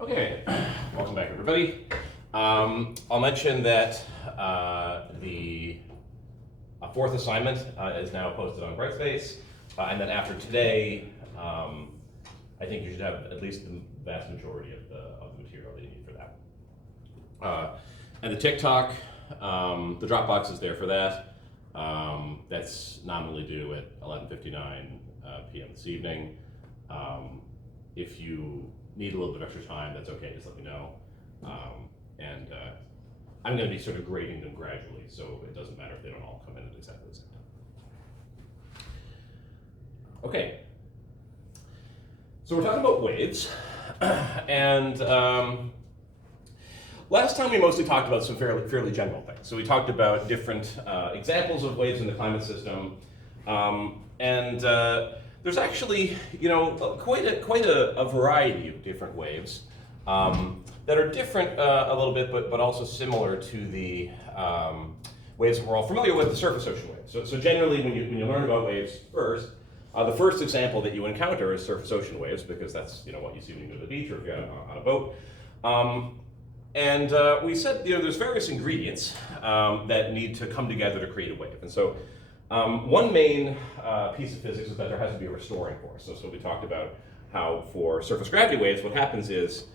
Okay, welcome back everybody. I'll mention that the fourth assignment is now posted on Brightspace, and then after today, I think you should have at least the vast majority of the material that you need for that. And the TikTok, the Dropbox is there for that. That's nominally due at 11:59 p.m. this evening. If you need a little bit of extra time, that's okay, just let me know. I'm going to be sort of grading them gradually, so it doesn't matter if they don't all come in at exactly the same time. Okay, so we're talking about waves, and last time we mostly talked about some fairly general things. So we talked about different examples of waves in the climate system, there's actually, quite a variety of different waves that are different a little bit, but also similar to the waves that we're all familiar with, the surface ocean waves. So generally, when you learn about waves first, the first example that you encounter is surface ocean waves, because that's what you see when you go to the beach or if you're on a boat. We said there's various ingredients that need to come together to create a wave, and so. One main piece of physics is that there has to be a restoring force. So we talked about how for surface gravity waves, what happens is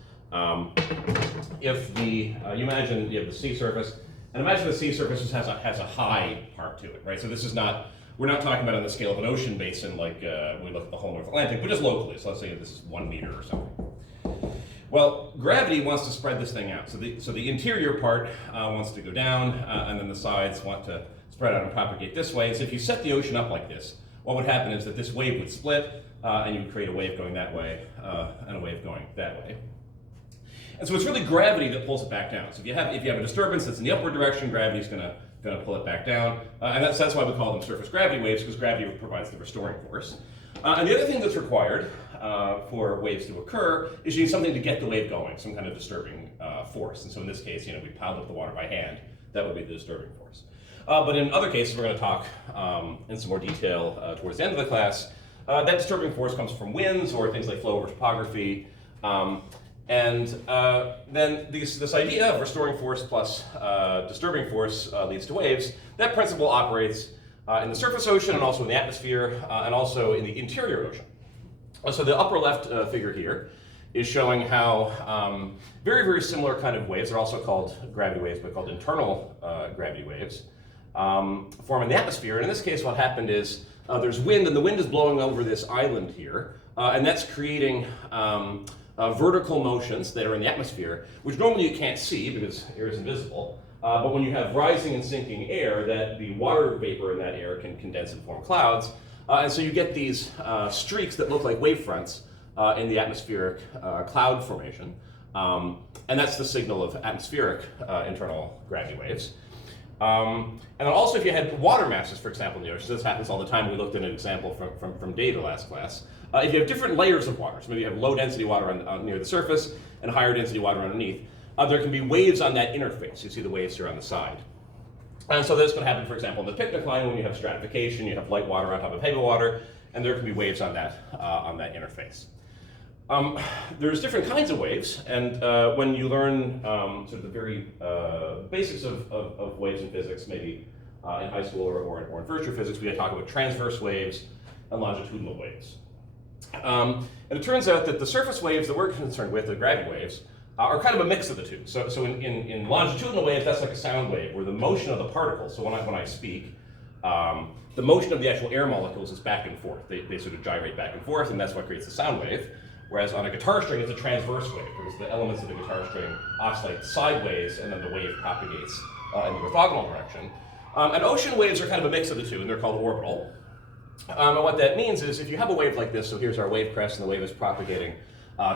if you imagine you have the sea surface, and imagine the sea surface has a high part to it, right? So this is not, we're not talking about on the scale of an ocean basin like we look at the whole North Atlantic, but just locally. So let's say this is 1 meter or something. Well, gravity wants to spread this thing out. So the interior part wants to go down, and then the sides want to spread out and propagate this way. And so if you set the ocean up like this, what would happen is that this wave would split, and you would create a wave going that way, and a wave going that way. And so it's really gravity that pulls it back down. So if you have a disturbance that's in the upward direction, gravity is going to pull it back down. And that's why we call them surface gravity waves, because gravity provides the restoring force. And the other thing that's required for waves to occur is you need something to get the wave going, some kind of disturbing force. And so in this case, we piled up the water by hand. That would be the disturbing force. But in other cases, we're going to talk in some more detail towards the end of the class. That disturbing force comes from winds or things like flow over topography. Then this idea of restoring force plus disturbing force leads to waves. That principle operates in the surface ocean and also in the atmosphere and also in the interior ocean. So the upper left figure here is showing how very, very similar kind of waves, they're also called gravity waves, but called internal gravity waves, form in the atmosphere. And in this case, what happened is there's wind, and the wind is blowing over this island here, and that's creating vertical motions that are in the atmosphere, which normally you can't see because air is invisible. But when you have rising and sinking air, that the water vapor in that air can condense and form clouds. And so you get these streaks that look like wave fronts in the atmospheric cloud formation. And that's the signal of atmospheric internal gravity waves. And then also if you had water masses, for example, in the ocean, this happens all the time. We looked at an example from data last class. If you have different layers of water, so maybe you have low density water near the surface and higher density water underneath, there can be waves on that interface. You see the waves here on the side. And so this can happen, for example, in the picnic line when you have stratification, you have light water on top of heavy water, and there can be waves on that interface. There's different kinds of waves, and when you learn sort of the very basics of waves in physics, maybe in high school or in first year physics, we talk about transverse waves and longitudinal waves. And it turns out that the surface waves that we're concerned with, the gravity waves, are kind of a mix of the two. So in longitudinal waves, that's like a sound wave, where the motion of the particles, so when I speak, the motion of the actual air molecules is back and forth. They sort of gyrate back and forth, and that's what creates the sound wave. Whereas on a guitar string, it's a transverse wave, because the elements of the guitar string oscillate sideways, and then the wave propagates in the orthogonal direction. And ocean waves are kind of a mix of the two, and they're called orbital. And what that means is if you have a wave like this, so here's our wave crest, and the wave is propagating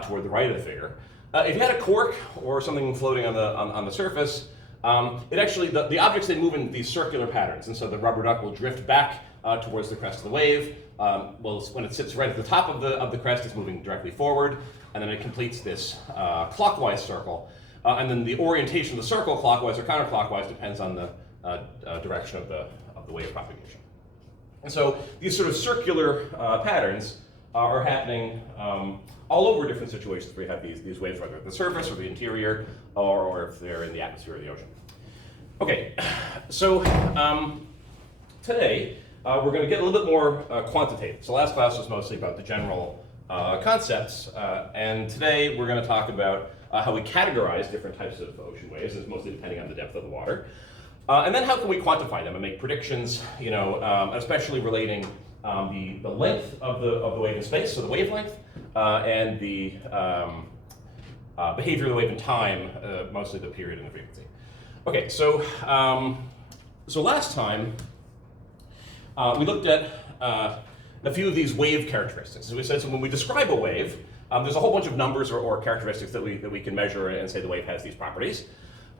toward the right of the figure. If you had a cork or something floating on the surface, it actually, the objects, they move in these circular patterns, and so the rubber duck will drift back towards the crest of the wave. When it sits right at the top of the crest, it's moving directly forward, and then it completes this clockwise circle. And then the orientation of the circle, clockwise or counterclockwise, depends on the direction of the wave propagation. And so these sort of circular patterns are happening all over different situations where you have these waves, whether at the surface or the interior, or if they're in the atmosphere or the ocean. Okay, so today we're going to get a little bit more quantitative. So last class was mostly about the general concepts, and today we're going to talk about how we categorize different types of ocean waves, and it's mostly depending on the depth of the water. And then how can we quantify them and make predictions, especially relating the length of the wave in space, so the wavelength, and the behavior of the wave in time, mostly the period and the frequency. Okay, so last time we looked at a few of these wave characteristics. So we said, so when we describe a wave, there's a whole bunch of numbers or characteristics that we can measure and say the wave has these properties.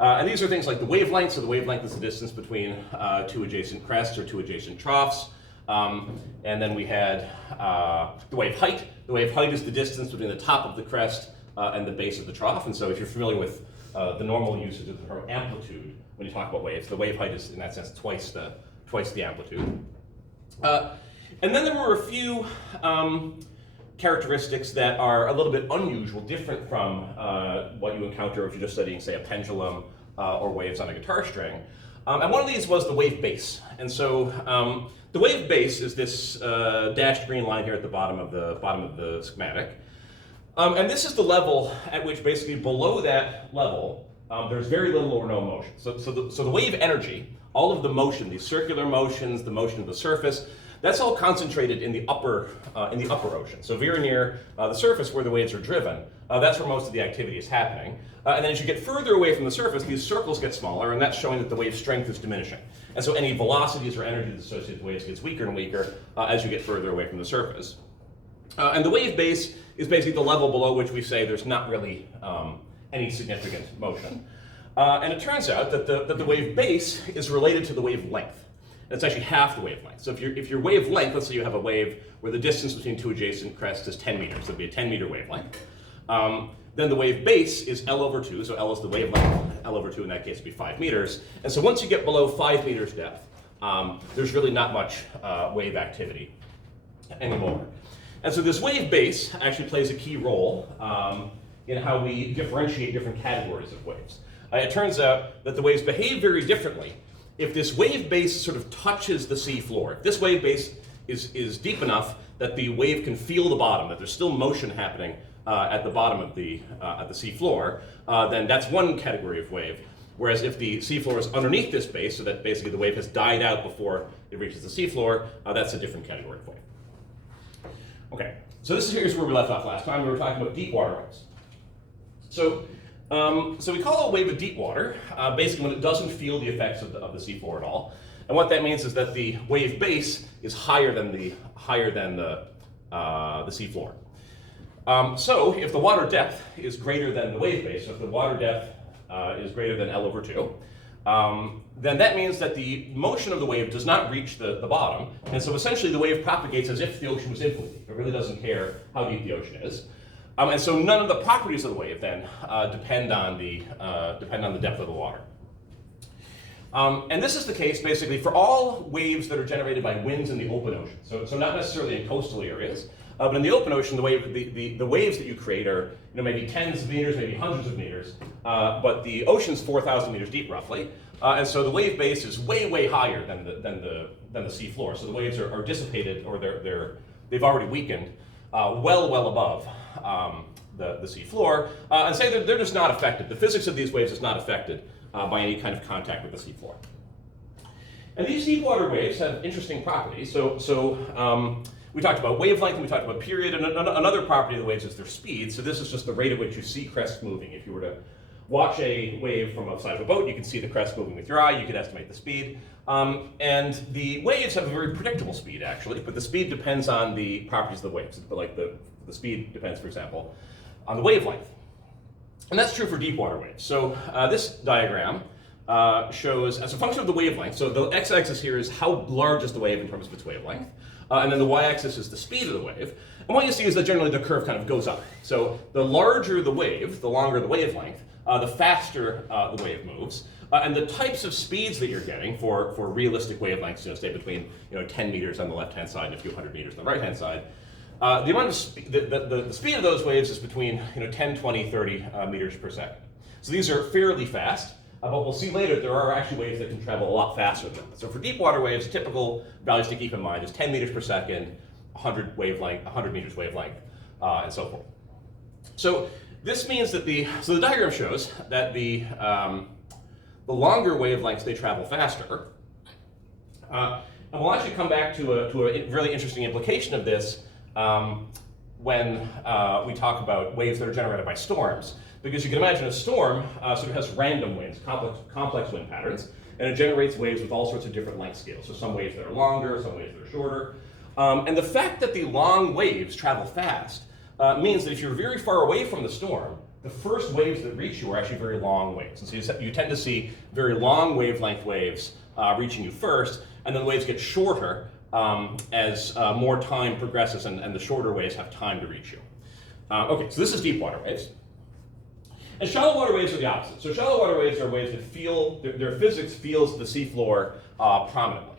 And these are things like the wavelength. So the wavelength is the distance between two adjacent crests or two adjacent troughs. And then we had the wave height. The wave height is the distance between the top of the crest and the base of the trough. And so if you're familiar with the normal usage of the term amplitude when you talk about waves, the wave height is in that sense twice the amplitude. And then there were a few characteristics that are a little bit unusual, different from what you encounter if you're just studying, say, a pendulum or waves on a guitar string. And one of these was the wave base. And so the wave base is this dashed green line here at the bottom of the schematic. And this is the level at which basically below that level, there's very little or no motion. So the wave energy, all of the motion, these circular motions, the motion of the surface, that's all concentrated in the upper ocean. So very near the surface where the waves are driven, that's where most of the activity is happening. And then as you get further away from the surface, these circles get smaller, and that's showing that the wave strength is diminishing. And so any velocities or energy that's associated with waves gets weaker and weaker as you get further away from the surface. And the wave base is basically the level below which we say there's not really any significant motion. And it turns out that the wave base is related to the wave length. It's actually half the wavelength. So if your wavelength, let's say you have a wave where the distance between two adjacent crests is 10 meters, that'd be a 10 meter wavelength. Then the wave base is L over 2, so L is the wavelength, L over 2 in that case would be 5 meters. And so once you get below 5 meters depth, there's really not much wave activity anymore. And so this wave base actually plays a key role in how we differentiate different categories of waves. It turns out that the waves behave very differently if this wave base sort of touches the sea floor. If this wave base is deep enough that the wave can feel the bottom, that there's still motion happening at the bottom of the sea floor, then that's one category of wave. Whereas if the sea floor is underneath this base, so that basically the wave has died out before it reaches the sea floor, that's a different category of wave. Okay, so here's where we left off last time. We were talking about deep water waves. So we call a wave a deep water, basically when it doesn't feel the effects of the seafloor at all. And what that means is that the wave base is higher than the seafloor. So if the water depth is greater than the wave base, so if the water depth is greater than L over 2, then that means that the motion of the wave does not reach the bottom. And so essentially the wave propagates as if the ocean was infinite. It really doesn't care how deep the ocean is. And so none of the properties of the wave then depend on the depth of the water. And this is the case basically for all waves that are generated by winds in the open ocean. So not necessarily in coastal areas, but in the open ocean, the waves that you create are maybe tens of meters, maybe hundreds of meters, but the ocean's 4,000 meters deep roughly, and so the wave base is way higher than the sea floor. So the waves are dissipated, or they've already weakened well above the sea floor, and say that they're just not affected. The physics of these waves is not affected by any kind of contact with the sea floor. And these deep water waves have interesting properties. So we talked about wavelength, and we talked about period, and another property of the waves is their speed. So this is just the rate at which you see crests moving. If you were to watch a wave from outside of a boat, you can see the crest moving with your eye, you could estimate the speed. And the waves have a very predictable speed, actually, but the speed depends on the properties of the waves. But like the speed depends, for example, on the wavelength. And that's true for deep water waves. So this diagram shows, as a function of the wavelength, so the x-axis here is how large is the wave in terms of its wavelength, and then the y-axis is the speed of the wave. And what you see is that generally the curve kind of goes up. So the larger the wave, the longer the wavelength, the faster the wave moves. And the types of speeds that you're getting for realistic wavelengths, say between 10 meters on the left-hand side and a few hundred meters on the right-hand side, the amount of the speed of those waves is between 10, 20, 30 meters per second. So these are fairly fast, but we'll see later there are actually waves that can travel a lot faster than that. So for deep water waves, typical values to keep in mind is 10 meters per second, 100 meters wavelength, and so forth. So this means that the diagram shows that the longer wavelengths, they travel faster. And we'll actually come back to a really interesting implication of this when we talk about waves that are generated by storms. Because you can imagine a storm sort of has random winds, complex wind patterns, and it generates waves with all sorts of different length scales. So some waves that are longer, some waves that are shorter. And the fact that the long waves travel fast means that if you're very far away from the storm, the first waves that reach you are actually very long waves. And so you tend to see very long wavelength waves reaching you first, and then the waves get shorter as more time progresses, and the shorter waves have time to reach you. Okay, so this is deep water waves. And shallow water waves are the opposite. So shallow water waves are waves that feel, their physics feels the seafloor prominently.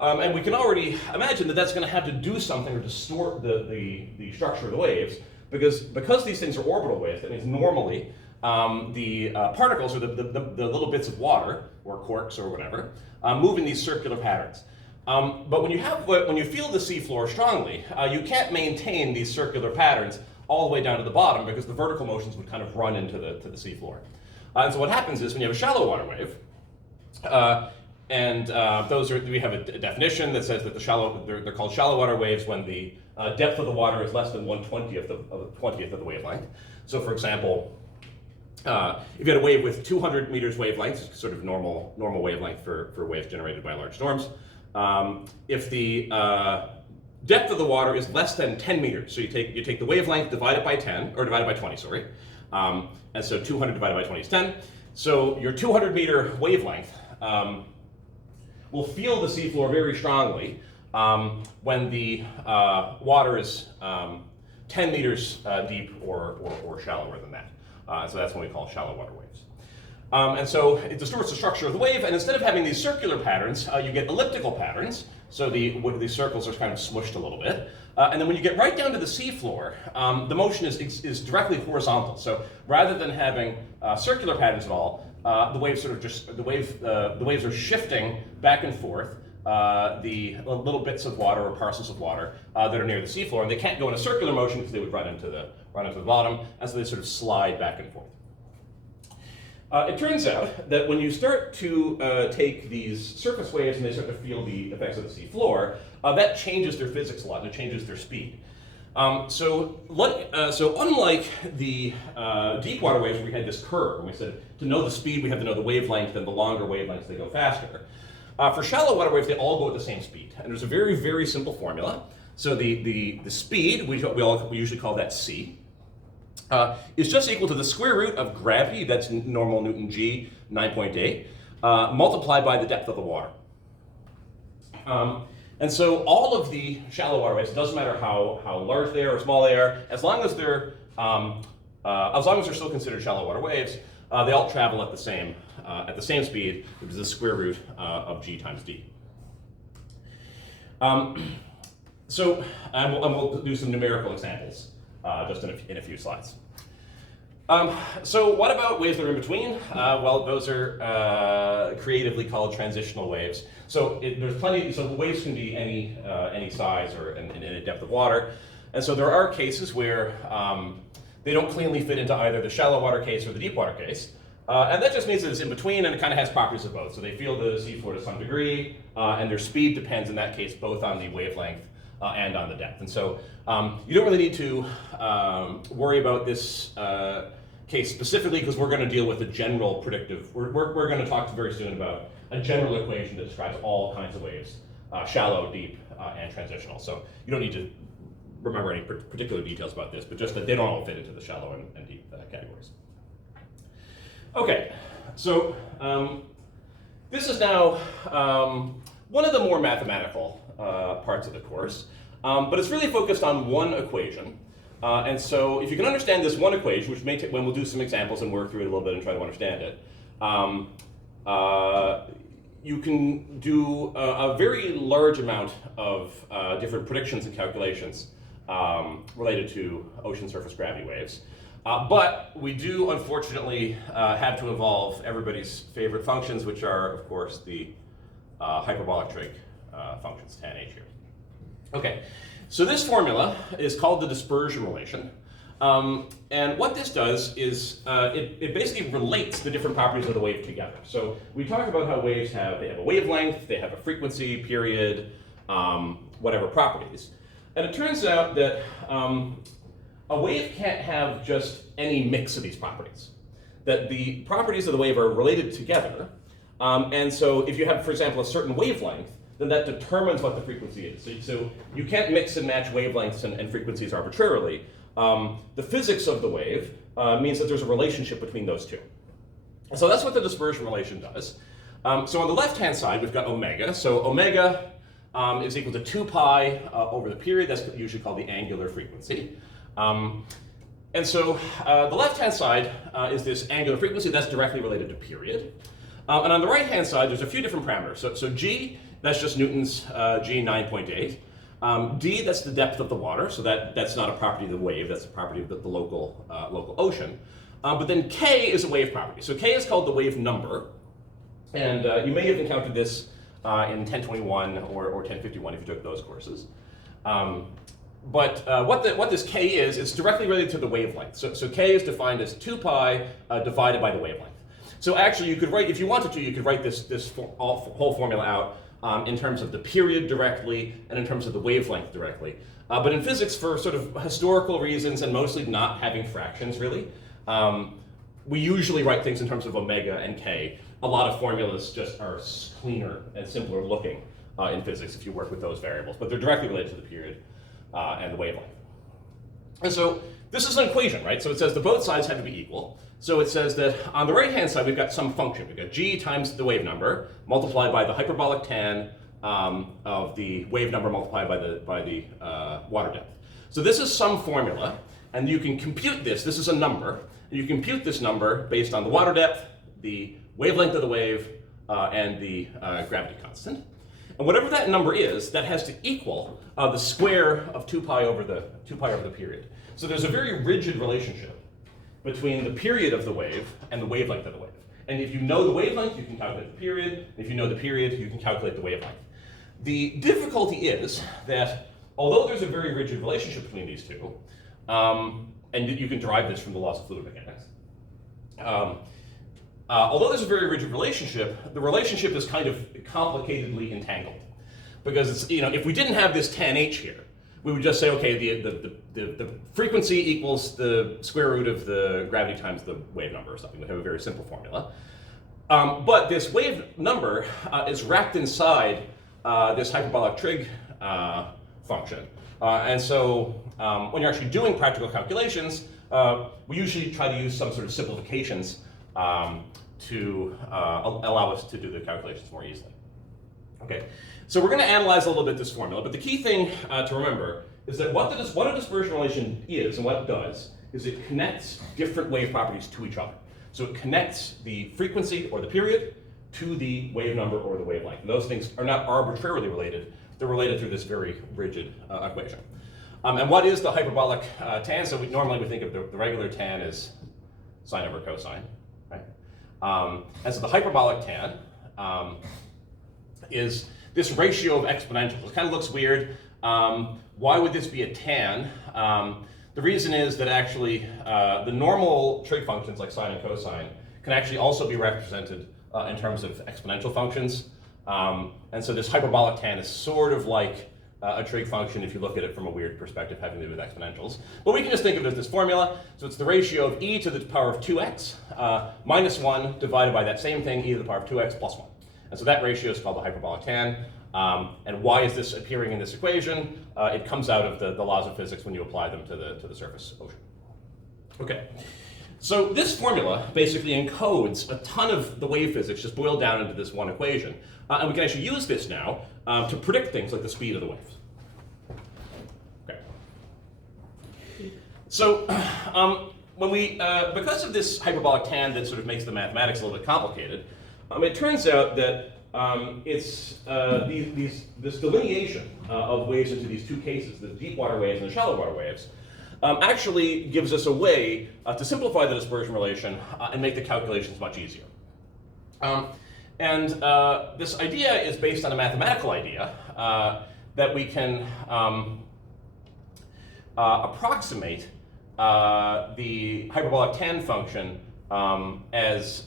And we can already imagine that that's going to have to do something or distort the structure of the waves, because these things are orbital waves. That means normally the particles, or the little bits of water, or corks or whatever, move in these circular patterns. But when you feel the seafloor strongly, you can't maintain these circular patterns all the way down to the bottom, because the vertical motions would kind of run into the seafloor. And so what happens is when you have a shallow water wave, we have a definition that says that they're called shallow water waves when the depth of the water is less than 1/20th of the wavelength. So for example, if you had a wave with 200 meters wavelength, sort of normal wavelength for waves generated by large storms, if the depth of the water is less than 10 meters, so you take the wavelength, divide it by 10, or divided by 20, sorry, and so 200 divided by 20 is 10. So your 200 meter wavelength will feel the seafloor very strongly when the water is 10 meters deep or shallower than that. So that's what we call shallow water waves. And so it distorts the structure of the wave, and instead of having these circular patterns, you get elliptical patterns. So the circles are kind of smushed a little bit. And then when you get right down to the seafloor, the motion is directly horizontal. So rather than having circular patterns at all, the waves are shifting back and forth, the little bits of water or parcels of water that are near the seafloor, and they can't go in a circular motion because they would run into the bottom, and so they sort of slide back and forth. It turns out that when you start to take these surface waves and they start to feel the effects of the seafloor, that changes their physics a lot, and it changes their speed. So unlike the deep water waves where we had this curve, and we said to know the speed we have to know the wavelength, and the longer wavelengths they go faster. For shallow water waves, they all go at the same speed, and there's a very, very simple formula. So the speed, we usually call that c, is just equal to the square root of gravity, that's normal Newton g, 9.8, multiplied by the depth of the water. And so all of the shallow water waves, it doesn't matter how large they are or small they are, as long as they're still considered shallow water waves, they all travel at the same speed, which is the square root of g times d. And we'll do some numerical examples just in a few slides. So what about waves that are in between? Well, those are creatively called transitional waves. So there's plenty. So waves can be any size or in a depth of water, and so there are cases where they don't cleanly fit into either the shallow water case or the deep water case, and that just means that it's in between, and it kind of has properties of both. So they feel the seafloor to some degree, and their speed depends in that case both on the wavelength and on the depth. And so you don't really need to worry about this case specifically, because we're going to deal with a general predictive. We're going to talk very soon about a general equation that describes all kinds of waves, shallow, deep, and transitional. So you don't need to remember any particular details about this, but just that they don't all fit into the shallow and deep categories. Okay, so this is now one of the more mathematical parts of the course, but it's really focused on one equation. And so if you can understand this one equation, which may when we'll do some examples and work through it a little bit and try to understand it, you can do a very large amount of different predictions and calculations related to ocean surface gravity waves. But we do, unfortunately, have to involve everybody's favorite functions, which are, of course, the hyperbolic trig functions, tan h here. Okay, so this formula is called the dispersion relation. And what this does is it basically relates the different properties of the wave together. So we talk about how waves they have a wavelength, they have a frequency, period, whatever properties. And it turns out that a wave can't have just any mix of these properties. That the properties of the wave are related together. And so if you have, for example, a certain wavelength, then that determines what the frequency is. So you can't mix and match wavelengths and frequencies arbitrarily. The physics of the wave means that there's a relationship between those two. So that's what the dispersion relation does. So on the left-hand side, we've got omega. So omega is equal to 2 pi over the period. That's usually called the angular frequency. And so the left-hand side is this angular frequency that's directly related to period. And on the right-hand side, there's a few different parameters. So G, that's just Newton's G 9.8. D, that's the depth of the water, so that's not a property of the wave, that's a property of the local ocean. But then K is a wave property. So K is called the wave number, and you may have encountered this in 1021 or 1051 if you took those courses. But what this K is, it's directly related to the wavelength. So K is defined as 2 pi divided by the wavelength. So actually you could write, if you wanted to, you could write this whole formula out in terms of the period directly and in terms of the wavelength directly. But in physics, for sort of historical reasons and mostly not having fractions really, we usually write things in terms of omega and k. A lot of formulas just are cleaner and simpler looking in physics if you work with those variables, but they're directly related to the period and the wavelength. And so this is an equation, right? So it says that both sides have to be equal. So it says that on the right-hand side, we've got some function. We've got g times the wave number multiplied by the hyperbolic tan of the wave number multiplied by the water depth. So this is some formula, and you can compute this. This is a number. And you compute this number based on the water depth, the wavelength of the wave, and the gravity constant. And whatever that number is, that has to equal the square of 2 pi over the period. So there's a very rigid relationship between the period of the wave and the wavelength of the wave. And if you know the wavelength, you can calculate the period. If you know the period, you can calculate the wavelength. The difficulty is that although there's a very rigid relationship between these two, and you can derive this from the laws of fluid mechanics, although there's a very rigid relationship, the relationship is kind of complicatedly entangled. Because it's, if we didn't have this tan h here, we would just say, okay, the frequency equals the square root of the gravity times the wave number or something. We have a very simple formula. But this wave number is wrapped inside this hyperbolic trig function. And so when you're actually doing practical calculations, we usually try to use some sort of simplifications to allow us to do the calculations more easily. Okay, so we're going to analyze a little bit this formula, but the key thing to remember is that what a dispersion relation is and what it does is it connects different wave properties to each other. So it connects the frequency or the period to the wave number or the wavelength. And those things are not arbitrarily related. They're related through this very rigid equation. And what is the hyperbolic tan? So normally we think of the regular tan as sine over cosine, right? And so the hyperbolic tan is this ratio of exponentials. It kind of looks weird. Why would this be a tan? The reason is that actually the normal trig functions like sine and cosine can actually also be represented in terms of exponential functions. And so this hyperbolic tan is sort of like a trig function if you look at it from a weird perspective having to do with exponentials. But we can just think of it as this formula. So it's the ratio of e to the power of 2x minus 1 divided by that same thing, e to the power of 2x plus 1. And so that ratio is called the hyperbolic tan. And why is this appearing in this equation? It comes out of the laws of physics when you apply them to the surface ocean. Okay, so this formula basically encodes a ton of the wave physics just boiled down into this one equation. And we can actually use this now to predict things like the speed of the waves. Okay. So when because of this hyperbolic tan that sort of makes the mathematics a little bit complicated, it turns out that this delineation of waves into these two cases, the deep water waves and the shallow water waves, actually gives us a way to simplify the dispersion relation and make the calculations much easier. This idea is based on a mathematical idea that we can approximate the hyperbolic tan function as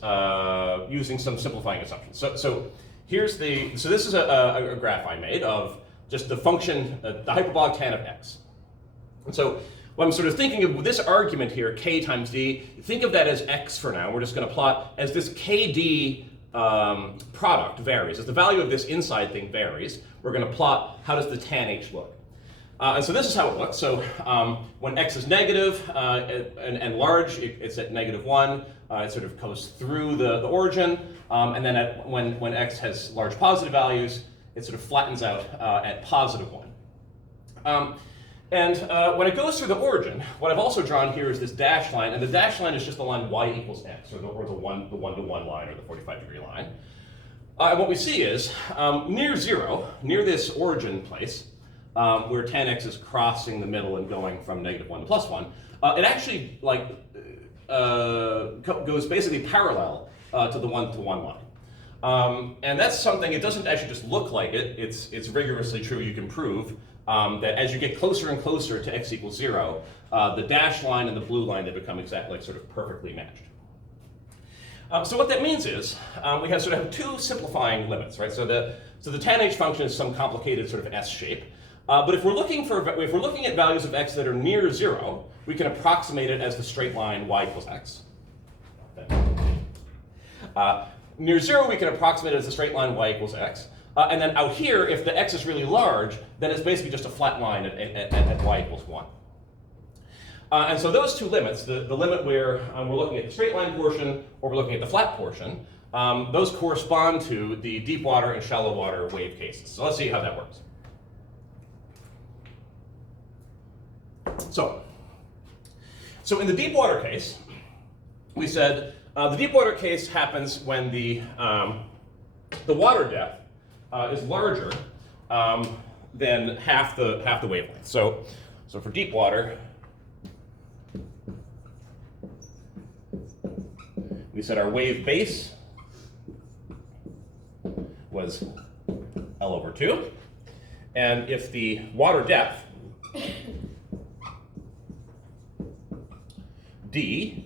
using some simplifying assumptions. So this is a graph I made of just the function, the hyperbolic tan of x. And so when I'm sort of thinking of this argument here, k times d, think of that as x for now. We're just going to plot as this kd product varies, as the value of this inside thing varies, we're going to plot how does the tan h look. And so this is how it looks. So when x is negative and large, it's at -1. It sort of goes through the origin. And then when x has large positive values, it sort of flattens out at +1. When it goes through the origin, what I've also drawn here is this dashed line. And the dashed line is just the line y equals x, or the 1-to-1 line, or the 45-degree line. And what we see is near 0, near this origin place, where tan x is crossing the middle and going from -1 to +1, it actually goes basically parallel to the 1-to-1 line. And that's something, it doesn't actually just look like it, it's rigorously true. You can prove that as you get closer and closer to x equals 0, the dashed line and the blue line, they become exactly sort of perfectly matched. So what that means is we have sort of two simplifying limits, right? So the tan h function is some complicated sort of S shape. But if we're looking at values of x that are near 0, we can approximate it as the straight line y equals x. Near 0, we can approximate it as the straight line y equals x. And then out here, if the x is really large, then it's basically just a flat line at y equals 1. And so those two limits, the limit where we're looking at the straight line portion or we're looking at the flat portion, those correspond to the deep water and shallow water wave cases. So let's see how that works. So in the deep water case, we said the deep water case happens when the water depth is larger than half the wavelength. So for deep water, we said our wave base was L/2, and if the water depth D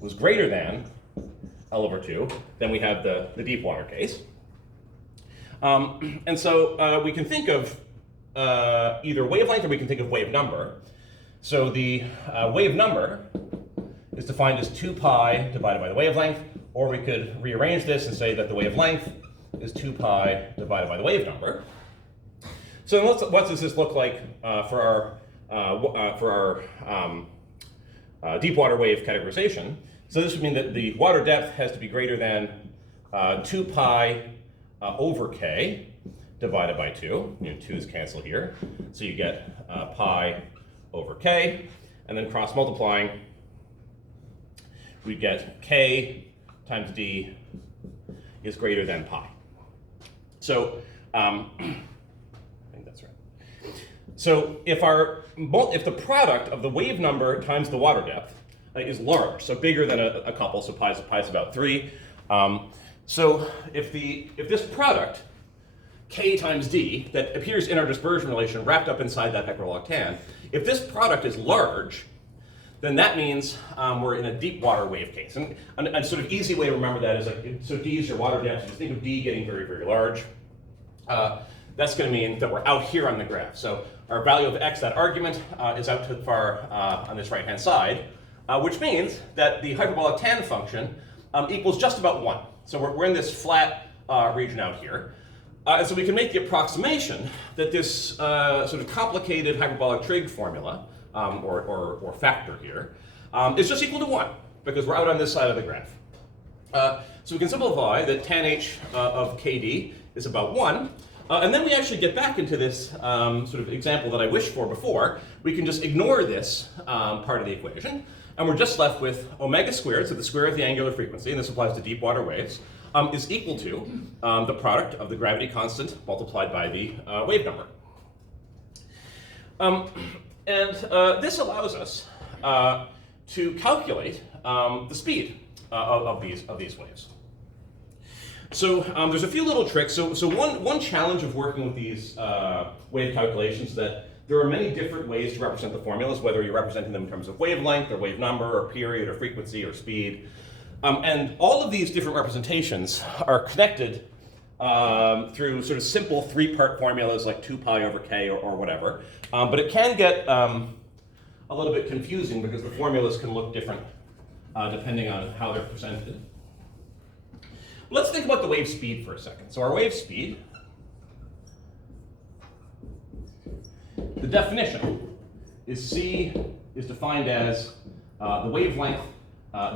was greater than L/2, then we have the deep water case. And so we can think of either wavelength or we can think of wave number. So the wave number is defined as 2 pi divided by the wavelength, or we could rearrange this and say that the wavelength is 2 pi divided by the wave number. So what does this look like for our deep water wave categorization? So this would mean that the water depth has to be greater than 2 pi over k divided by 2. 2's cancel here. So you get pi over k, and then cross multiplying, we get k times d is greater than pi. So I think that's right. So if the product of the wave number times the water depth is large, so bigger than a couple, so pi is about 3. So if this product, k times d, that appears in our dispersion relation wrapped up inside that hyperbolic tan, if this product is large, then that means we're in a deep water wave case. And a sort of easy way to remember that is so d is your water depth. So just think of d getting very, very large. That's going to mean that we're out here on the graph. So our value of x, that argument, is out too far on this right-hand side, which means that the hyperbolic tan function equals just about 1. So we're in this flat region out here. And so we can make the approximation that this sort of complicated hyperbolic trig formula, or factor here, is just equal to 1, because we're out on this side of the graph. So we can simplify that tan h of kd is about 1. And then we actually get back into this sort of example that I wished for before. We can just ignore this part of the equation, and we're just left with omega squared, so the square of the angular frequency, and this applies to deep water waves, is equal to the product of the gravity constant multiplied by the wave number. This allows us to calculate the speed of these waves. So there's a few little tricks. So one challenge of working with these wave calculations is that there are many different ways to represent the formulas, whether you're representing them in terms of wavelength or wave number or period or frequency or speed. And all of these different representations are connected through sort of simple three-part formulas like 2 pi over k or whatever. But it can get a little bit confusing because the formulas can look different depending on how they're presented. Let's think about the wave speed for a second. So our wave speed, the definition is c is defined as the wavelength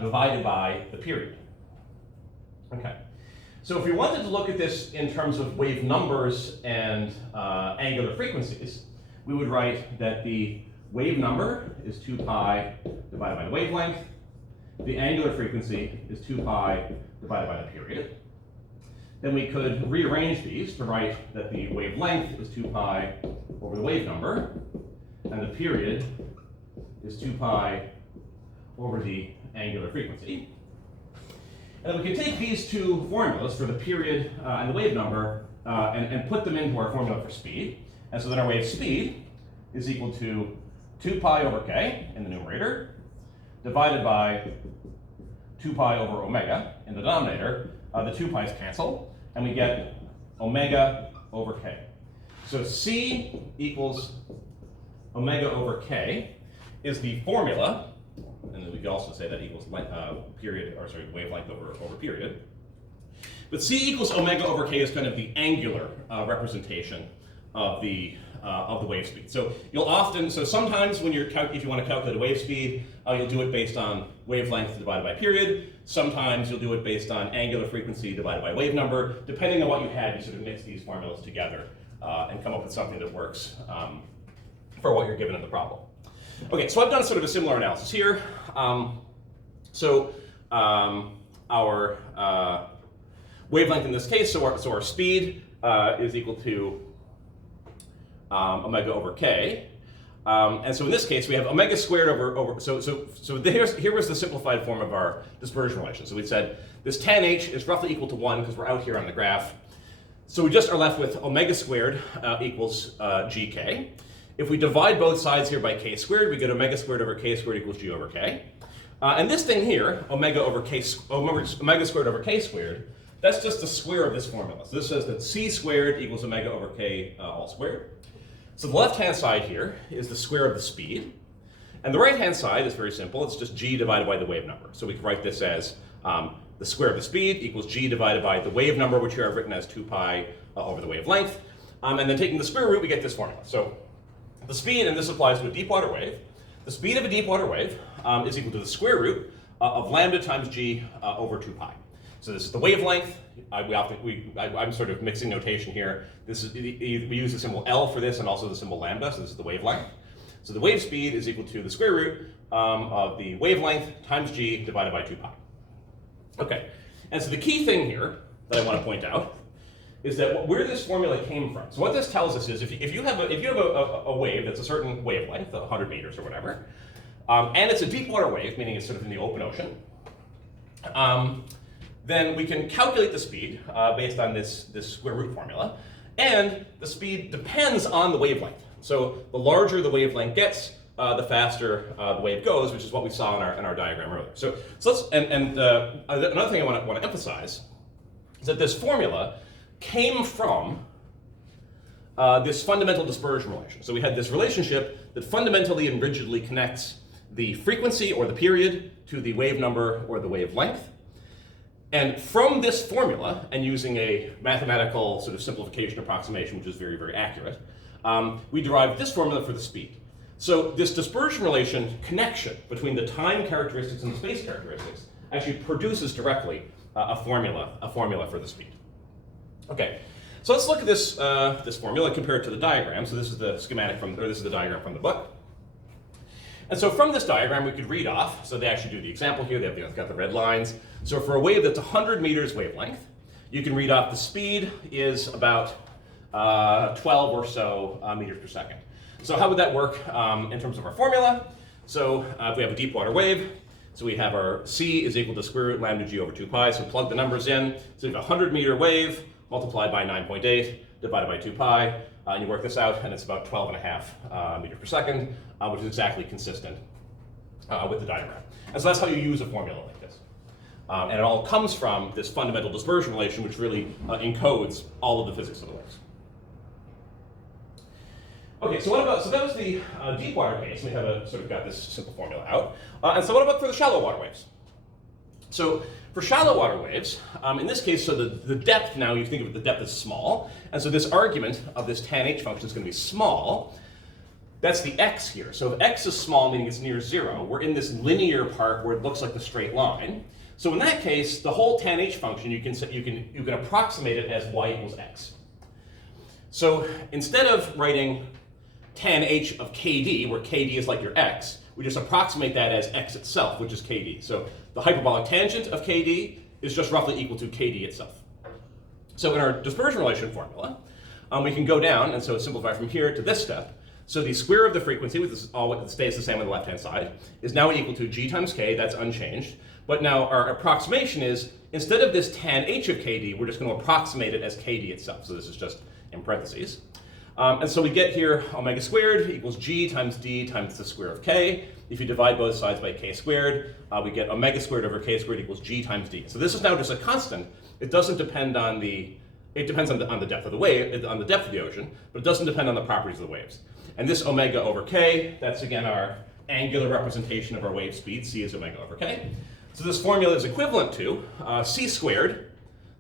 divided by the period. Okay. So if we wanted to look at this in terms of wave numbers and angular frequencies, we would write that the wave number is 2 pi divided by the wavelength. The angular frequency is 2 pi divided by the period. Then we could rearrange these to write that the wavelength is 2 pi over the wave number, and the period is 2 pi over the angular frequency. And then we can take these two formulas for the period and the wave number and put them into our formula for speed. And so then our wave speed is equal to 2 pi over k in the numerator, divided by 2 pi over omega in the denominator. The 2 pi's cancel, and we get omega over k. So C equals omega over k is the formula, and then we could also say that equals wavelength over period. But C equals omega over k is kind of the angular representation of the wave speed. So sometimes when if you want to calculate a wave speed, you'll do it based on wavelength divided by period. Sometimes you'll do it based on angular frequency divided by wave number. Depending on what you had, you sort of mix these formulas together and come up with something that works for what you're given in the problem. Okay, so I've done sort of a similar analysis here. Our wavelength in this case, so our speed is equal to omega over k. And so in this case, we have omega squared over here was the simplified form of our dispersion relation. So we said this tan h is roughly equal to 1 because we're out here on the graph. So we just are left with omega squared equals gk. If we divide both sides here by k squared, we get omega squared over k squared equals g over k. And this thing here, omega squared over k squared, that's just the square of this formula. So this says that c squared equals omega over k all squared. So the left-hand side here is the square of the speed. And the right-hand side is very simple. It's just g divided by the wave number. So we can write this as the square of the speed equals g divided by the wave number, which here I've written as 2 pi over the wavelength. And then taking the square root, we get this formula. So the speed, and this applies to a deep water wave, the speed of a deep water wave is equal to the square root of lambda times g over 2 pi. So this is the wavelength. I'm sort of mixing notation here. We use the symbol L for this and also the symbol lambda, so this is the wavelength. So the wave speed is equal to the square root of the wavelength times g divided by 2 pi. Okay, and so the key thing here that I want to point out is that where this formula came from. So what this tells us is if you have a wave that's a certain wavelength, 100 meters or whatever, and it's a deep water wave, meaning it's sort of in the open ocean, then we can calculate the speed based on this square root formula, and the speed depends on the wavelength. So the larger the wavelength gets, the faster the wave goes, which is what we saw in our diagram earlier. So let's another thing I want to emphasize is that this formula came from this fundamental dispersion relation. So we had this relationship that fundamentally and rigidly connects the frequency or the period to the wave number or the wavelength. And from this formula, and using a mathematical sort of simplification approximation, which is very, very accurate, we derived this formula for the speed. So this dispersion relation connection between the time characteristics and the space characteristics actually produces directly a formula for the speed. Okay, so let's look at this this formula and compare it to the diagram. So this is the schematic this is the diagram from the book. And so from this diagram, we could read off. So they actually do the example here. They've got the red lines. So for a wave that's 100 meters wavelength, you can read off the speed is about 12 or so meters per second. So how would that work in terms of our formula? So if we have a deep water wave, so we have our c is equal to square root lambda g over 2 pi, so plug the numbers in. So we have a 100-meter wave multiplied by 9.8 divided by 2 pi, and you work this out, and it's about 12.5 meters per second, which is exactly consistent with the diagram. And so that's how you use a formula like this. And it all comes from this fundamental dispersion relation, which really encodes all of the physics of the waves. Okay, so that was the deep water case. We have sort of got this simple formula out. And so what about for the shallow water waves? So for shallow water waves, in this case, so the depth now, you think of the depth as small. And so this argument of this tan h function is going to be small. That's the x here. So if x is small, meaning it's near 0, we're in this linear part where it looks like the straight line. So in that case, the whole tan h function, you can approximate it as y equals x. So instead of writing tan h of kd, where kd is like your x, we just approximate that as x itself, which is kd. So the hyperbolic tangent of kd is just roughly equal to kd itself. So in our dispersion relation formula, we can go down, and so simplify from here to this step. So the square of the frequency, which is all what stays the same on the left-hand side, is now equal to g times k, that's unchanged. But now our approximation is, instead of this tan h of kd, we're just going to approximate it as kd itself. So this is just in parentheses. And so we get here omega squared equals g times d times the square of k. If you divide both sides by k squared, we get omega squared over k squared equals g times d. So this is now just a constant. It doesn't depend on it depends on the depth of the wave, on the depth of the ocean, but it doesn't depend on the properties of the waves. And this omega over k, that's again our angular representation of our wave speed. C is omega over k. So this formula is equivalent to c squared,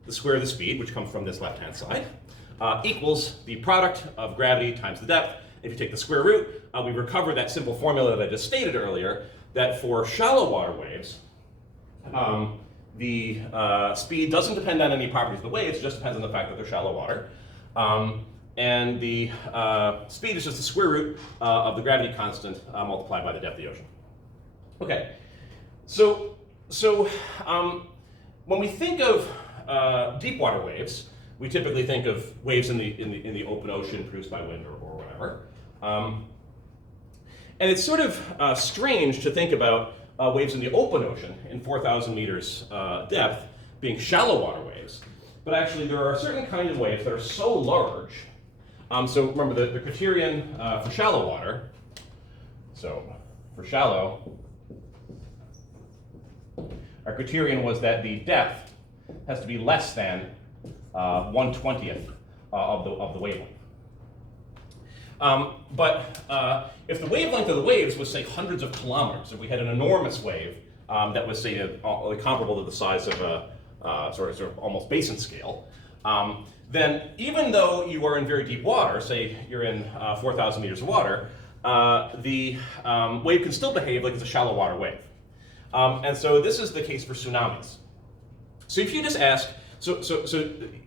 the square of the speed, which comes from this left-hand side, equals the product of gravity times the depth. If you take the square root, we recover that simple formula that I just stated earlier, that for shallow water waves, the speed doesn't depend on any properties of the waves, it just depends on the fact that they're shallow water. And the speed is just the square root of the gravity constant multiplied by the depth of the ocean. Okay, so when we think of deep water waves, we typically think of waves in the open ocean produced by wind or whatever. And it's sort of strange to think about waves in the open ocean in 4,000 meters depth being shallow water waves. But actually there are certain kinds of waves that are so large. So remember the criterion for shallow water. So for shallow, our criterion was that the depth has to be less than 1/20th of the wavelength. But if the wavelength of the waves was, say, hundreds of kilometers, if we had an enormous wave that was, say, comparable to the size of a sort of almost basin scale, then even though you are in very deep water, say you're in 4,000 meters of water, the wave can still behave like it's a shallow water wave. And so this is the case for tsunamis. So if you just ask, so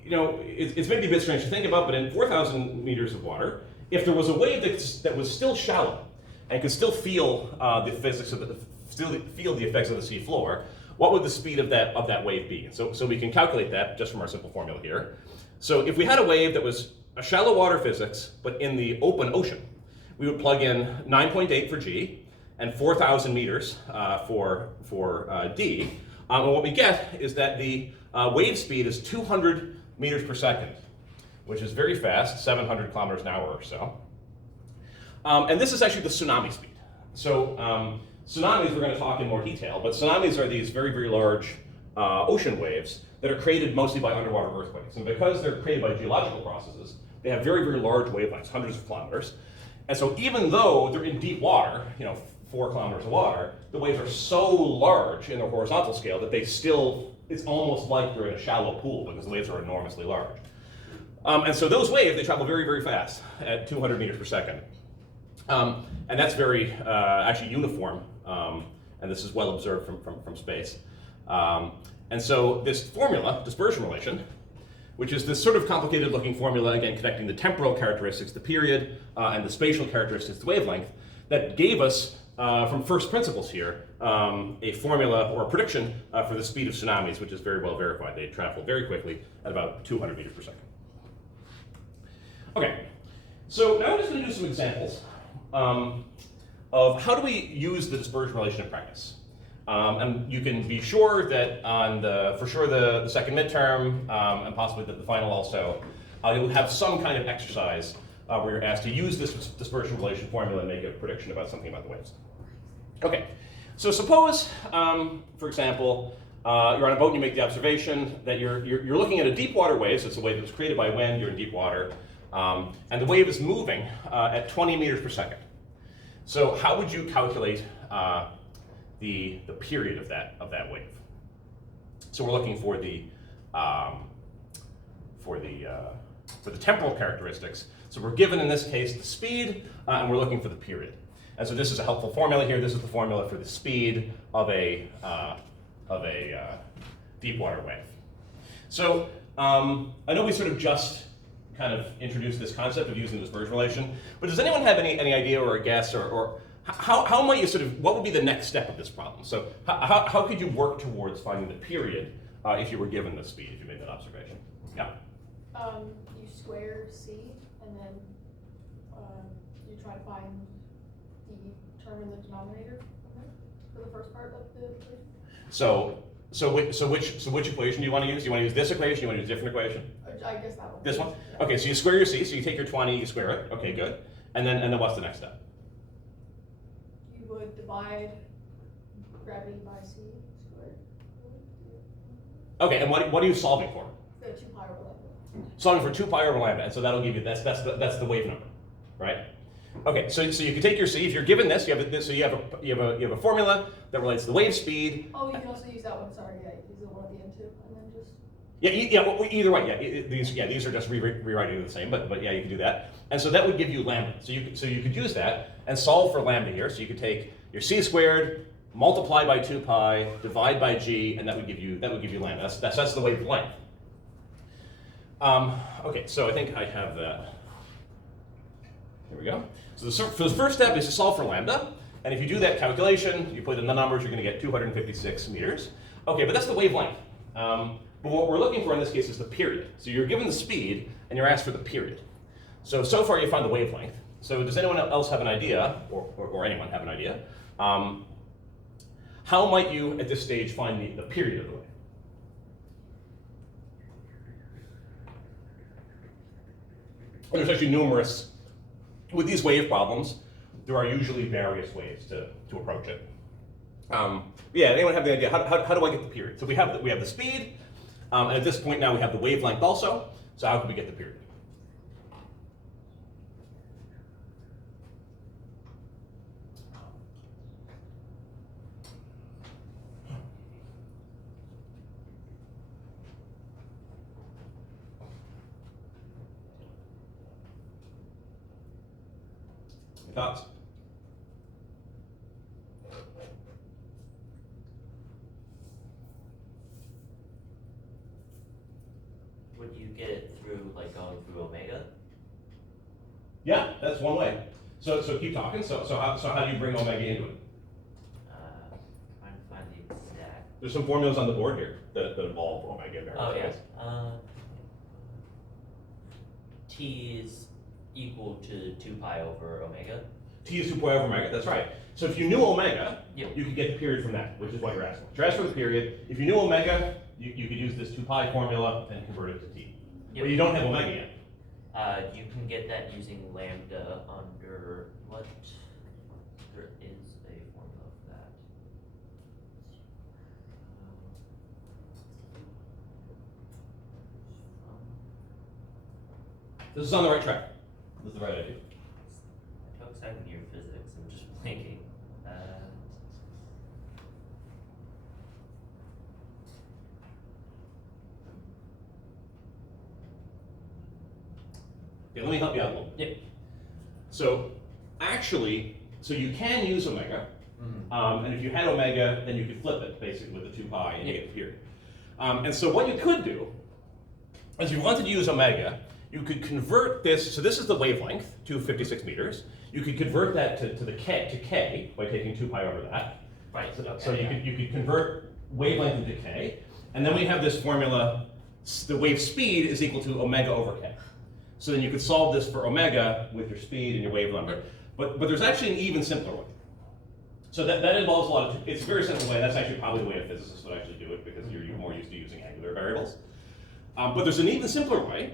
you know, it's maybe a bit strange to think about, but in 4,000 meters of water, if there was a wave that was still shallow and could still feel the physics of feel the effects of the sea floor, what would the speed of that wave be? So we can calculate that just from our simple formula here. So if we had a wave that was a shallow water physics, but in the open ocean, we would plug in 9.8 for G and 4,000 meters for D. And what we get is that the wave speed is 200 meters per second, which is very fast, 700 kilometers an hour or so. And this is actually the tsunami speed. So tsunamis, we're going to talk in more detail, but tsunamis are these very, very large ocean waves that are created mostly by underwater earthquakes. And because they're created by geological processes, they have very, very large wavelengths, hundreds of kilometers. And so even though they're in deep water, 4 kilometers of water, the waves are so large in the horizontal scale that it's almost like they're in a shallow pool because the waves are enormously large. And so those waves, they travel very, very fast at 200 meters per second. And that's very actually uniform, and this is well observed from space. And so this formula, dispersion relation, which is this sort of complicated looking formula, again, connecting the temporal characteristics, the period, and the spatial characteristics, the wavelength, that gave us, from first principles here, a formula or a prediction for the speed of tsunamis, which is very well verified. They travel very quickly at about 200 meters per second. Okay, so now I'm just going to do some examples of how do we use the dispersion relation in practice. And you can be sure that on for sure the second midterm and possibly the final also, you'll have some kind of exercise where you're asked to use this dispersion relation formula and make a prediction about something about the waves. Okay, so suppose, for example, you're on a boat and you make the observation that you're looking at a deep water wave, so it's a wave that was created by wind, you're in deep water, and the wave is moving at 20 meters per second. So how would you calculate the period of that wave? So we're looking for the temporal characteristics. So we're given in this case the speed, and we're looking for the period. And so this is a helpful formula here. This is the formula for the speed of a deep water wave. So I know we sort of just kind of introduced this concept of using dispersion relation, but does anyone have any idea or a guess or how might you sort of, what would be the next step of this problem? So how could you work towards finding the period if you were given the speed, if you made that observation? Yeah? You square C, and then you try to find the term in the denominator for the first part of the equation. So which equation do you want to use? Do you want to use this equation? Do you want to use a different equation? I guess that one. This one? Okay, so you square your C, so you take your 20, you square it. Okay, good. And then what's the next step? You would divide gravity by C squared. Okay, and what are you solving for? The 2 pi over lambda. Solving for 2 pi over lambda, and so that'll give you, that's the wave number, right? Okay, so you can take your C, if you're given this, you have a formula that relates to the wave speed. Oh, you can also use that one, sorry, yeah, use the one at the end too, and then just... Well, either way, these are just rewriting the same, but yeah, you can do that. And so that would give you lambda. So you could use that and solve for lambda here. So you could take your C squared, multiply by 2 pi, divide by G, and that would give you lambda. That's the wave length. Okay, so I think I have that. Here we go. So the first step is to solve for lambda. And if you do that calculation, you put in the numbers, you're going to get 256 meters. Okay, but that's the wavelength. But what we're looking for in this case is the period. So you're given the speed, and you're asked for the period. So far you found the wavelength. So does anyone else have an idea, or anyone have an idea? How might you, at this stage, find the period of the wave? Well, there's actually numerous. With these wave problems, there are usually various ways to approach it. Yeah, anyone have the idea? How do I get the period? So we have the speed, and at this point now we have the wavelength also. So how can we get the period? Any thoughts? Would you get it through, like, going through omega? Yeah, that's one way. So keep talking. So how do you bring omega into it? Trying to find the exact. There's some formulas on the board here that involve omega in various Oh, yeah. ways. T is equal to 2 pi over omega. T is 2 pi over omega, that's right. So if you knew omega, Yep. you could get the period from that, which is what you're asking for. You're asking for the period. If you knew omega, you could use this 2 pi formula and convert it to T. Yep. But you don't have omega yet. You can get that using lambda under what? There is a formula for that. This is on the right track. This is the right idea. I took second year physics. I'm just blanking. Okay, let me help you out a little. Yep. So actually, you can use omega, Mm-hmm. and if you had omega, then you could flip it basically with the 2 pi and you get the period. And so what you could do, is if you wanted to use omega, you could convert this, so this is the wavelength, 256 meters. You could convert that to k by taking 2 pi over that. Right. So you could convert wavelength into K, and then we have this formula, the wave speed is equal to omega over K. So then you could solve this for omega with your speed and your wave number. But there's actually an even simpler way. So that involves a lot of, it's a very simple way. That's actually probably the way a physicist would actually do it because you're more used to using angular variables. But there's an even simpler way,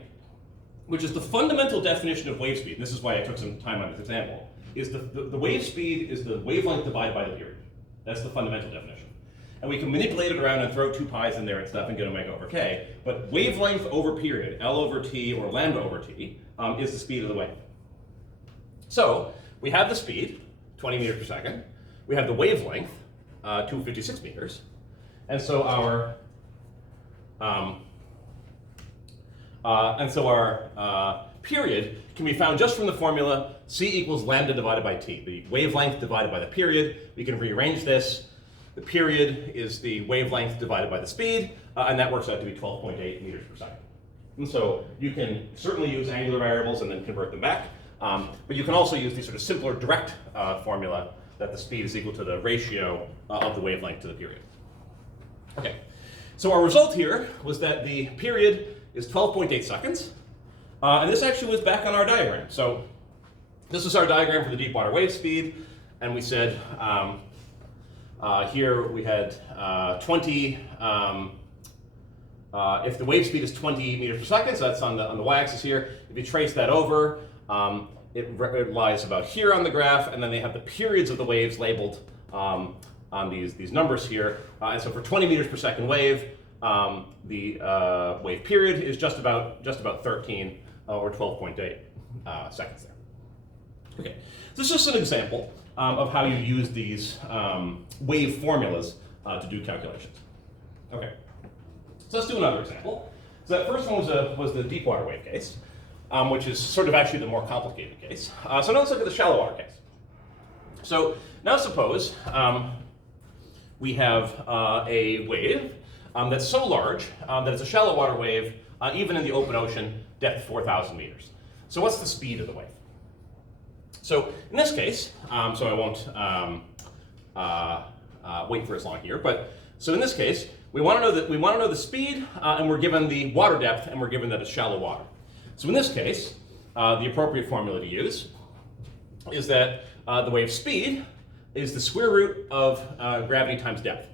which is the fundamental definition of wave speed. And this is why I took some time on this example, is the wave speed is the wavelength divided by the period. That's the fundamental definition. And we can manipulate it around and throw 2 pi's in there and stuff and get omega over K. But wavelength over period, L over T or lambda over T, is the speed of the wave. So we have the speed, 20 meters per second. We have the wavelength, 256 meters. And so our period can be found just from the formula C equals lambda divided by T, the wavelength divided by the period. We can rearrange this. The period is the wavelength divided by the speed, and that works out to be 12.8 meters per second. And so you can certainly use angular variables and then convert them back, but you can also use the sort of simpler direct formula that the speed is equal to the ratio of the wavelength to the period. Okay, so our result here was that the period is 12.8 seconds, and this actually was back on our diagram. So this is our diagram for the deep water wave speed, and we said here we had 20, if the wave speed is 20 meters per second, so that's on the y-axis here. If you trace that over, it lies about here on the graph, and then they have the periods of the waves labeled on these numbers here. And so for 20 meters per second wave, the wave period is just about 13 or 12.8 seconds there. Okay, so this is just an example of how you use these wave formulas to do calculations. Okay, so let's do another example. So that first one was the deep water wave case, which is sort of actually the more complicated case. So now let's look at the shallow water case. So now suppose we have a wave that's so large that it's a shallow water wave, even in the open ocean, depth 4,000 meters. So what's the speed of the wave? So in this case, so I won't wait for as long here, but so in this case, we want to know the speed, and we're given the water depth, and we're given that it's shallow water. So in this case, the appropriate formula to use is that the wave speed is the square root of gravity times depth.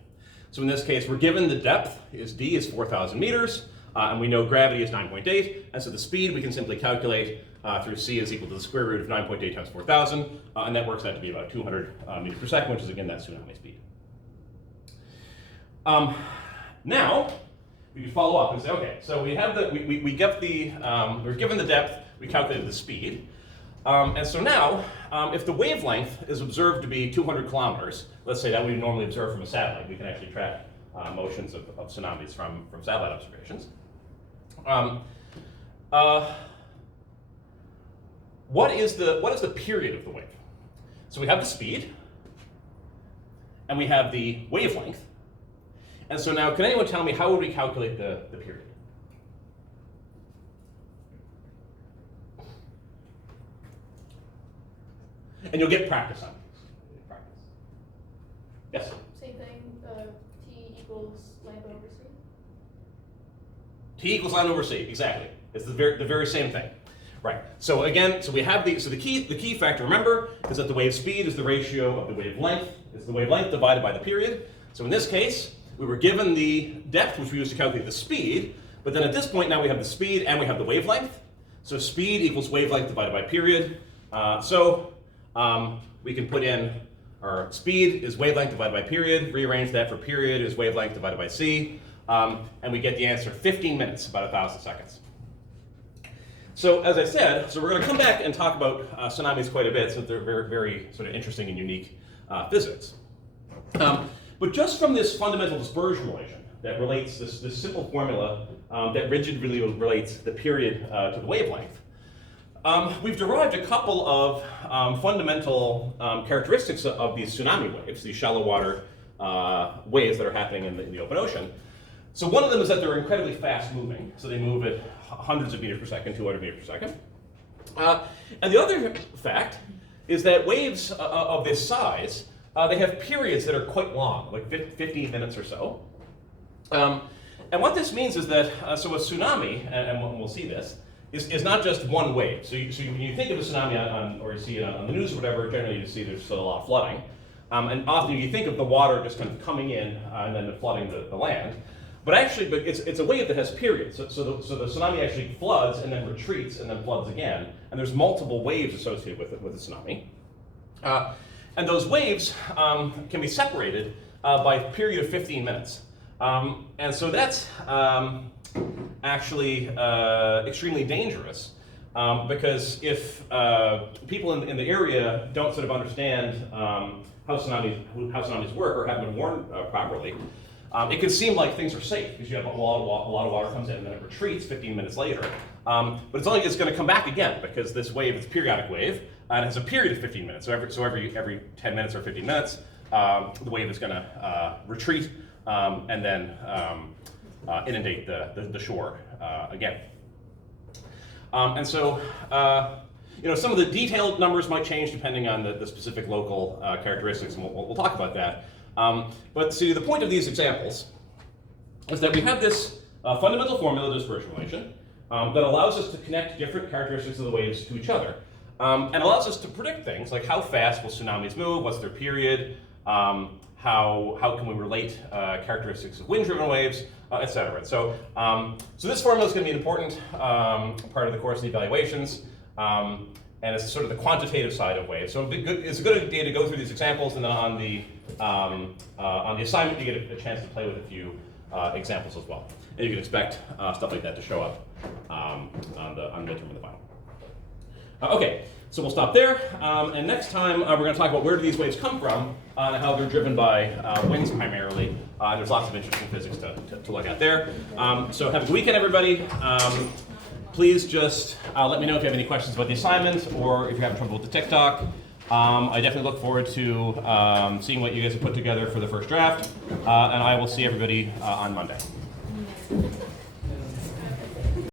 So in this case, we're given the depth is d is 4,000 meters, and we know gravity is 9.8, and so the speed we can simply calculate through c is equal to the square root of 9.8 times 4,000, and that works out to be about 200 meters per second, which is again that tsunami speed. Now we can follow up and say, okay, so we have we get the we're given the depth, we calculated the speed, and so now if the wavelength is observed to be 200 kilometers, let's say that we normally observe from a satellite, we can actually track motions of tsunamis from satellite observations. What is the period of the wave? So we have the speed, and we have the wavelength. And so now, can anyone tell me how would we calculate the period? And you'll get practice on these. Practice. Yes? Same thing, T equals lambda over C? T equals lambda over C, exactly. It's the very same thing. Right. So again, so we have the key factor, remember, is that the wave speed is the ratio of the wavelength. It's the wavelength divided by the period. So in this case, we were given the depth, which we used to calculate the speed, but then at this point now we have the speed and we have the wavelength. So speed equals wavelength divided by period. We can put in our speed is wavelength divided by period, rearrange that for period is wavelength divided by c, and we get the answer 15 minutes, about 1,000 seconds. So as I said, so we're going to come back and talk about tsunamis quite a bit, since they're very, very sort of interesting and unique physics. But just from this fundamental dispersion relation that relates this simple formula that rigidly relates the period to the wavelength, we've derived a couple of fundamental characteristics of these tsunami waves, these shallow water waves that are happening in the open ocean. So one of them is that they're incredibly fast moving, so they move at hundreds of meters per second, 200 meters per second. And the other fact is that waves of this size they have periods that are quite long, like 15 minutes or so. And what this means is that, so a tsunami, and we'll see this, is not just one wave. So when you think of a tsunami or you see it on the news or whatever, generally you see there's still a lot of flooding. And often you think of the water just kind of coming in and then flooding the land. But actually, it's a wave that has periods. So the tsunami actually floods and then retreats and then floods again. And there's multiple waves associated with the tsunami. And those waves can be separated by a period of 15 minutes. And so that's actually extremely dangerous because if people in the area don't sort of understand how tsunamis work or haven't been warned properly, it can seem like things are safe because you have a lot of water comes in and then it retreats 15 minutes later. But it's going to come back again because this wave is a periodic wave and it has a period of 15 minutes. So every 10 minutes or 15 minutes, the wave is going to retreat and then inundate the shore again. And so, some of the detailed numbers might change depending on the specific local characteristics, and we'll talk about that. But see, the point of these examples is that we have this fundamental formula dispersion relation that allows us to connect different characteristics of the waves to each other, and allows us to predict things like how fast will tsunamis move, what's their period, how can we relate characteristics of wind-driven waves, etc. So this formula is going to be an important part of the course, the evaluations, and it's sort of the quantitative side of waves. So it's a good idea to go through these examples, and then on the assignment you get a chance to play with a few examples as well. And you can expect stuff like that to show up on the midterm and the final. Okay, so we'll stop there, and next time we're going to talk about where do these waves come from and how they're driven by winds primarily. There's lots of interesting physics to look at there. So have a good weekend, everybody. Please just let me know if you have any questions about the assignment or if you're having trouble with the TikTok. I definitely look forward to seeing what you guys have put together for the first draft, and I will see everybody on Monday.